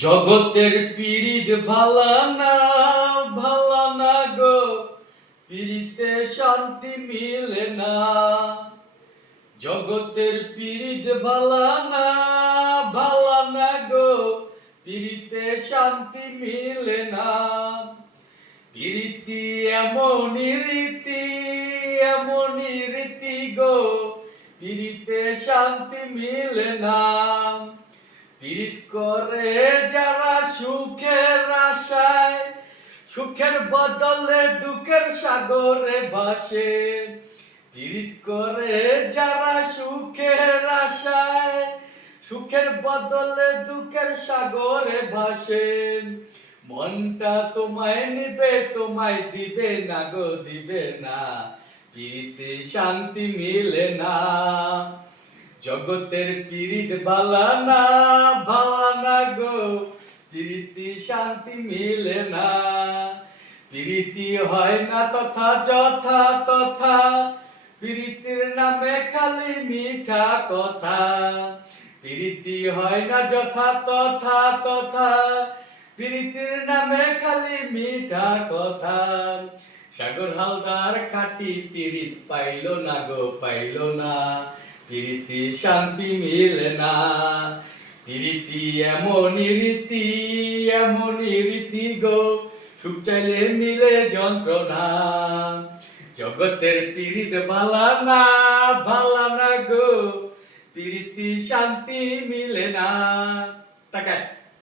জগতের পীড়িত ভালা না গো, পীড়িতে শান্তি মিলে না। জগতের পীড়িত ভালা না গো, পীড়িতে শান্তি মিলে না। পীড়িতি এমনই রীতি গো, পীড়িতে শান্তি মিলে না। পীড়িত করে যারা সুখের আশায়, সুখের বদলে দুঃখের সাগরে ভাসে। পীড়িত করে যারা সুখের আশায়, সুখের বদলে দুঃখের সাগরে ভাসে। মনটা তোমায় নিবে, তোমায় দিবে না গো, দিবে না। পীড়িতে শান্তি মিলে না। জগতের পীড়িত ভালা না গো, পীড়িতি শান্তি মিলে না। পীড়িতি হয় না তথা, পীড়িতির নামে খালি মিঠা কথা। পীড়িতি হয় না তথা, পীড়িতির নামে খালি মিঠা কথা। সাগর হালদার খাটি পীড়িত পাইল না গো, পাইল না। পীড়িতি শান্তি মিলে না। পীড়িতি এমনই রীতি গো, সুখ চাইলে মিলে যন্ত্রণা। জগতের পীড়িত ভালা না গো, পীড়িতি শান্তি মিলে না। টাকা